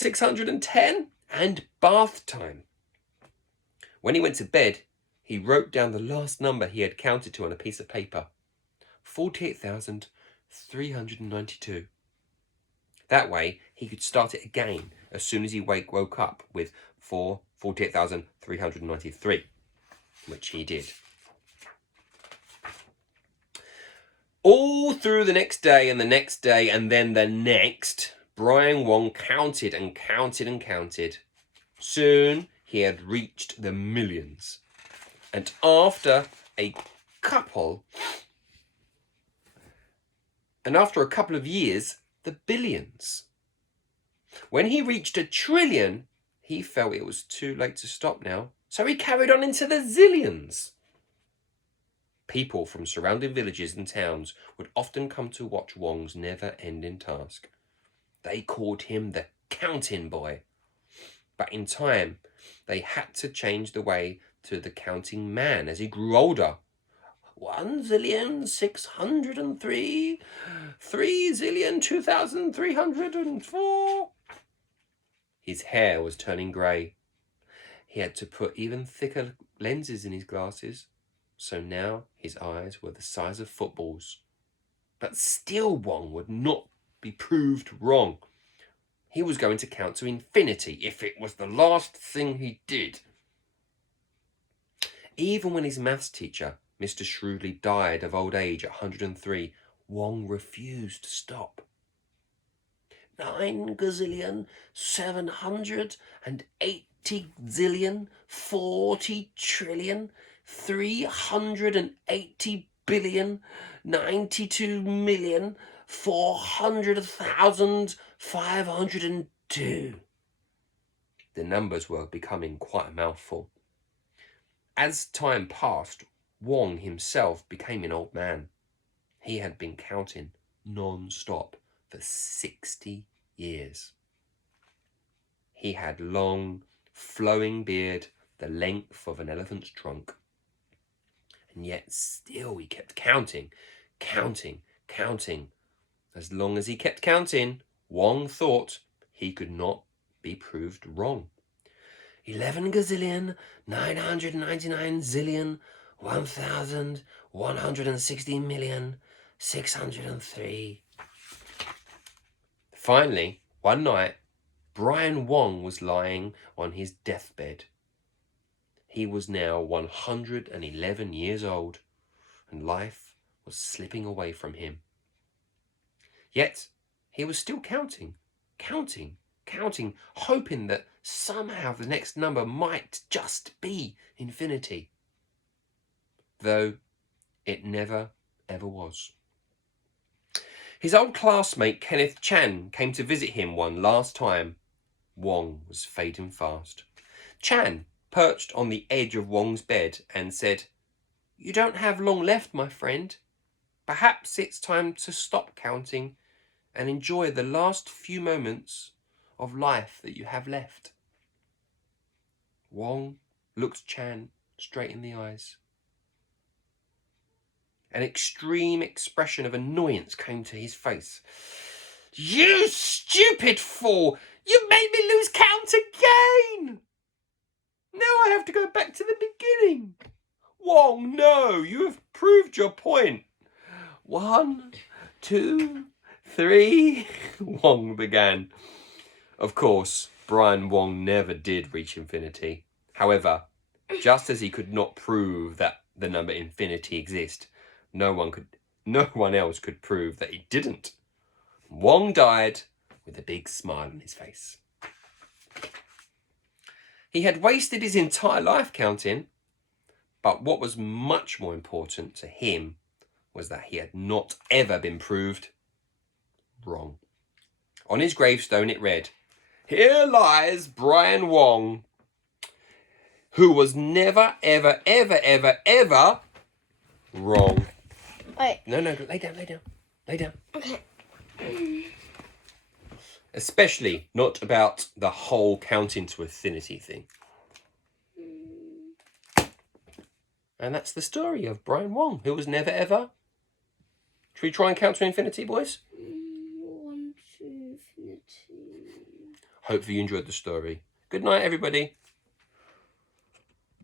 610, and bath time. When he went to bed, he wrote down the last number he had counted to on a piece of paper. 48,392. That way, he could start it again as soon as he woke up with 48,393, which he did. All through the next day and the next day and then the next, Brian Wong counted and counted and counted. Soon, he had reached the millions. And after a couple of years, the billions. When he reached 1 trillion, he felt it was too late to stop now, so he carried on into the zillions. People from surrounding villages and towns would often come to watch Wong's never-ending task. They called him the counting boy. But in time, they had to change the way to the counting man as he grew older. 1,603,000, 3,2,304. His hair was turning grey. He had to put even thicker lenses in his glasses, so now his eyes were the size of footballs. But still Wong would not be proved wrong. He was going to count to infinity if it was the last thing he did. Even when his maths teacher, Mr. Shrewdly, died of old age at 103, Wong refused to stop. 9,780,000,480,000,400,502. The numbers were becoming quite a mouthful. As time passed, Wong himself became an old man. He had been counting non-stop for 60 years. He had long, flowing beard the length of an elephant's trunk. And yet still he kept counting. As long as he kept counting, Wong thought he could not be proved wrong. 11 gazillion, 999 zillion, 1,160,603,000. Finally, one night, Brian Wong was lying on his deathbed. He was now 111 years old, and life was slipping away from him. Yet, he was still counting, hoping that somehow the next number might just be infinity. Though it never, ever was. His old classmate Kenneth Chan came to visit him one last time. Wong was fading fast. Chan perched on the edge of Wong's bed and said, "You don't have long left, my friend. Perhaps it's time to stop counting and enjoy the last few moments of life that you have left." Wong looked Chan straight in the eyes. An extreme expression of annoyance came to his face. "You stupid fool! You made me lose count again! Now I have to go back to the beginning. Wong, no, you have proved your point. 1, 2, 3, Wong began. Of course, Brian Wong never did reach infinity. However, just as he could not prove that the number infinity exists, no one else could prove that it didn't. Wong died with a big smile on his face. He had wasted his entire life counting, but what was much more important to him was that he had not ever been proved wrong. On his gravestone it read, "Here lies Brian Wong, who was never, ever, ever, ever, ever wrong." Wait. No, lay down. Okay. Especially not about the whole counting to infinity thing. And that's the story of Brian Wong, who was never ever. Should we try and count to infinity, boys? 1 to infinity. Hopefully you enjoyed the story. Good night, everybody.